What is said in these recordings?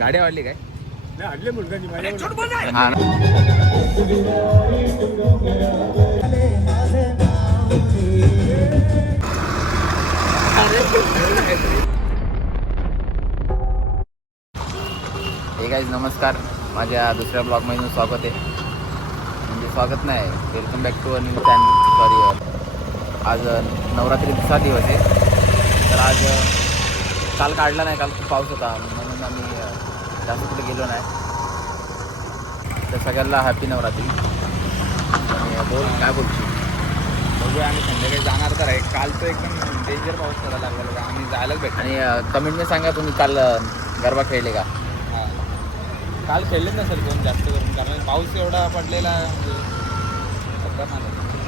गाडी आवडली काय? हडले मुलगा हा ना. हे गाईज नमस्कार, माझ्या दुसऱ्या ब्लॉगमध्ये स्वागत आहे. म्हणजे स्वागत नाही, welcome back to a new channel. Sorry, आज नवरात्री दुसरा दिवस आहे. तर आज काल काढला नाही, काल खूप पाऊस होता म्हणून आम्ही जास्त कुठे गेलो नाही. तर सगळ्यांना हॅपी नवरात्री. आणि बोल काय बोलतो, बघूया आम्ही संध्याकाळी जाणार तर आहे. काल तर एकदम डेंजर पाऊस पडायला लागला, आम्ही जायलाच भेटतो. आणि कमेंटमध्ये सांगा तुम्ही काल गरबा खेळले का? हां, काल खेळलेच नसेल कोण जास्त करून, कारण पाऊस एवढा पडलेला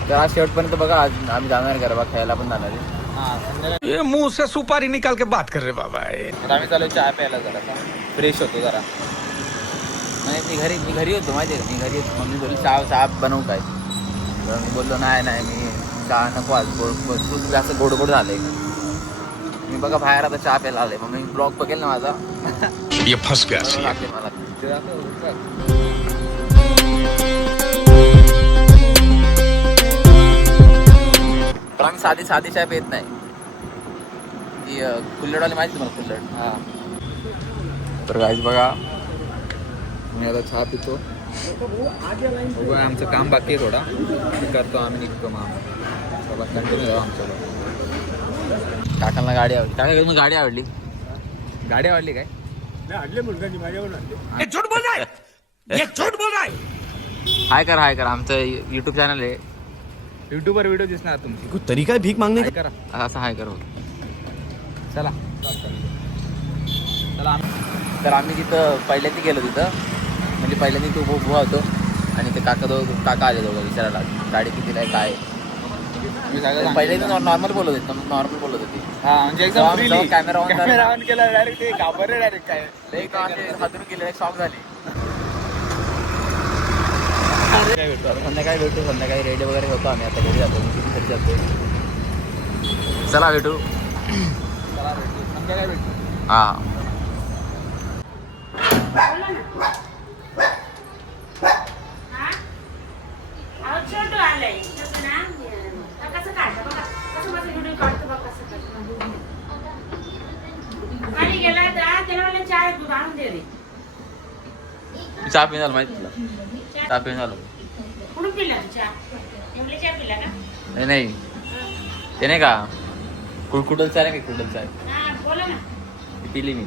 तर आज शेवटपर्यंत बघा. आज आम्ही जाणार गरबा खेळायला पण जाणार आहे. हां, संध्याकाळी मुंह से सुपारी निकाल के बात कर रहे बाबा. तर आम्ही चालू चहा प्यायला जरा फ्रेश होतो जरा. नाही मी घरी होतो माहिती आहे, मी घरी होतो. मम्मी बोलली चहा बनवू काय? तर मी बोललो नाही मी चहा नको, आज खूप जास्त गोड झालं आहे. मी बघा बाहेर आता चहा प्यायला आले. मग मी ब्लॉग बघेल ना माझा. ये फंस गया सी. मला तर आम्ही साधी चहा पेत नाही. ती कुल्लडवाली माहिती तुम्हाला, कुल्लड. हां, तर गाईज बघा मी आता चहा पितो. बघूया, आमचं काम बाकी आहे थोडा, ते करतो आम्ही, निघतो. मग चला कंटिन्यू राहा आमच्याला. काकांना गाडी आवडली. काका मग गाडी आवडली काय? हडले मुलगा हाय करा, आमचं यूट्यूब चॅनल आहे. यूट्यूबवर व्हिडिओ दिसणार तुमची. कुछ तरीका है भीख मांगने का? करा असं हाय करा. चला तर आम्ही तिथं पहिल्यांदा गेलो तिथं, म्हणजे पहिल्यांदा तू उभा होतो आणि ते काका आले दोघं विचारायला गाडी कितीला आहे काय. पहिल्यांदा नॉर्मल बोलत होती. हां, म्हणजे एकदम कॅमेरा ऑन केला डायरेक्ट ते घाबरले डायरेक्ट. काय हातून गेले, शॉक झाली. काय भेटतो संध्याकाळी रेडी वगैरे होतो आम्ही. आता घरी जातो, किती घरी जातो. चला भेटू संध्याकाळी भेटू. हां, चहा पिऊन झालं माहिती तुला? चहा पिऊन झालं. नाही ते नाही का कुडलचा आहे, कुडलचा आहे, पिली मी.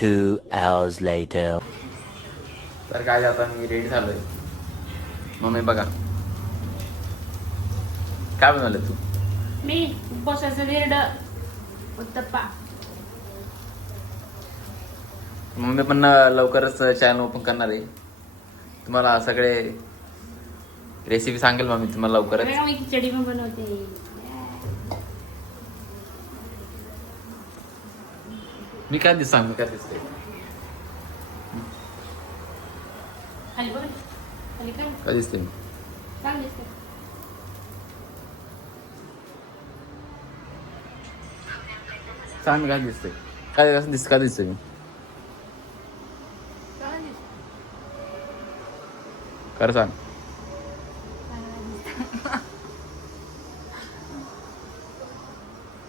2 hours later. तर काय आता मी रेडी झालोय. मम्मी बघा काय बनवलं तू? मी उपवासाचं वेरड उत्तप्पा. मम्मी पण लवकरच चॅनल ओपन करणार आहे. तुम्हाला सगळे रेसिपी सांगेल मम्मी तुम्हाला लवकरच. मी खिचडी पण बनवते. मी काय मी काय दिसते? खाली बघ, खाली काय दिसते? चांगलं दिसतं. सांग मी काय दिसते? काय दिसते मी? खरं सांग.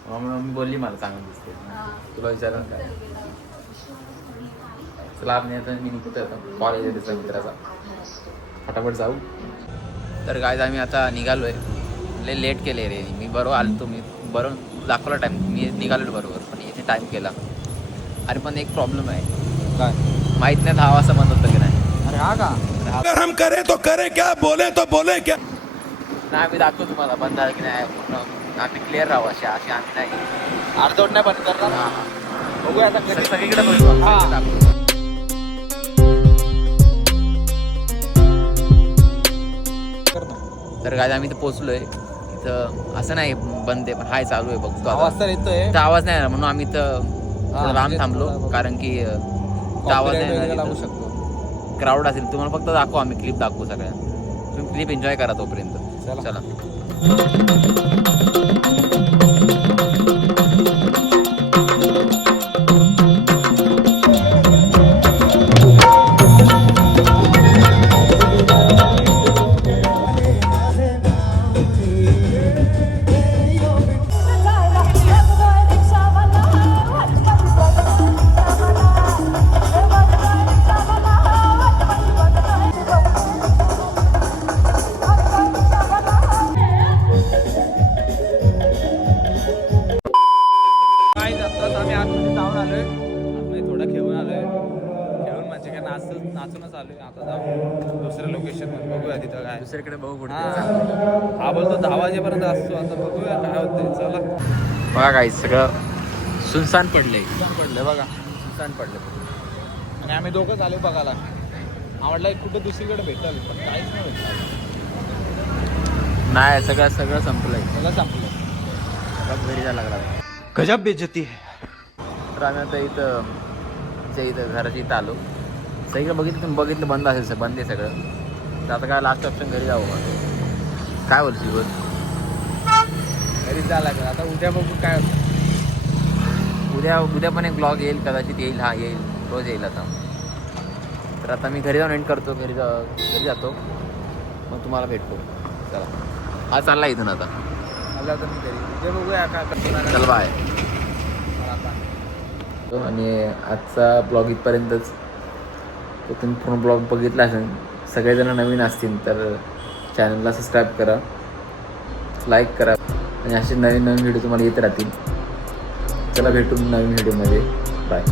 मम्मी बोलली मला चांगलं दिसते. तुला विचारा काय? चला आपण मी निघतो कॉलेज आहे त्याचा मित्राचा, फटाफट जाऊ. तर काय आम्ही आता निघालोय. लय लेट केले रे मी. बरोबर आलो तुम्ही, बरोबर दाखवला टाईम, मी निघालो बरोबर, पण इथे टाईम केला. अरे पण एक प्रॉब्लेम आहे. काय माहीत नाही 10 वाजता बंद होतं की नाही. अरे हा का? अगर हम करे तो करे क्या, बोले तो बोले क्या. नाही आम्ही दाखवतो तुम्हाला बंद झालं की नाही. पूर्ण आम्ही क्लिअर राहू अशी आम्ही नाही अर्धवट नाही बंद करणार. बघूया आता कधी सगळीकडे बघू. तर काय आम्ही इथं पोहोचलोय. इथं असं नाही बंद आहे, पण हाय चालू आहे. बघतो आवाज तर येतोय. आवाज नाही म्हणून आम्ही इथं लांब थांबलो, कारण की आवाज नाही लागू शकतो. क्राऊड असेल. तुम्हाला फक्त दाखवू, आम्ही क्लिप दाखवू सगळ्या. तुम्ही क्लिप एन्जॉय करा तोपर्यंत. चला नाचणं चालू आहे. आता जाऊ दुसऱ्या लोकेशनवर, बघूया तिथं काय. दुसरीकडे बघू कुठे हा बोलतो 10 वाजेपर्यंत असतो, आता बघूया काय होतंय. चला बघा काही सगळं सुनसान पडलंय. पडलं बघा. सुनसान पडलं. आणि आम्ही दोघंच आलो बघायला. आवडला कुठं दुसरीकडे भेटल, पण काहीच नाही भेटलं. नाही सगळं संपलंय. सगळं संपलं. बघ घरी जायला लागला. गजब बेइज्जती है. तर आम्ही आता इथं घराच्या इथं आलो. सगळं बघितलं बंद असेल, बंद आहे सगळं. तर आता काय लास्ट ऑप्शन घरी जाऊ का? काय बोलशील बोल. घरीच जायला लागलं. आता उद्या बघू काय होतं. उद्या पण एक ब्लॉग येईल, कदाचित येईल. हा येईल, रोज येईल आता. तर आता मी घरी जाऊन एंड करतो. घरी जातो, मग तुम्हाला भेटतो. चला हा चालला इथून आता. आलं तर मी घरी उद्या बघूया काय करतो. चल बाय. आणि आजचा ब्लॉग इथपर्यंतच. तो तुम्ही पूर्ण ब्लॉग बघितला असेल. सगळेजण नवीन असतील तर चॅनलला सबस्क्राईब करा, लाईक करा आणि असे नवीन व्हिडिओ तुम्हाला येत राहतील. चला भेटून नवीन व्हिडिओमध्ये. बाय.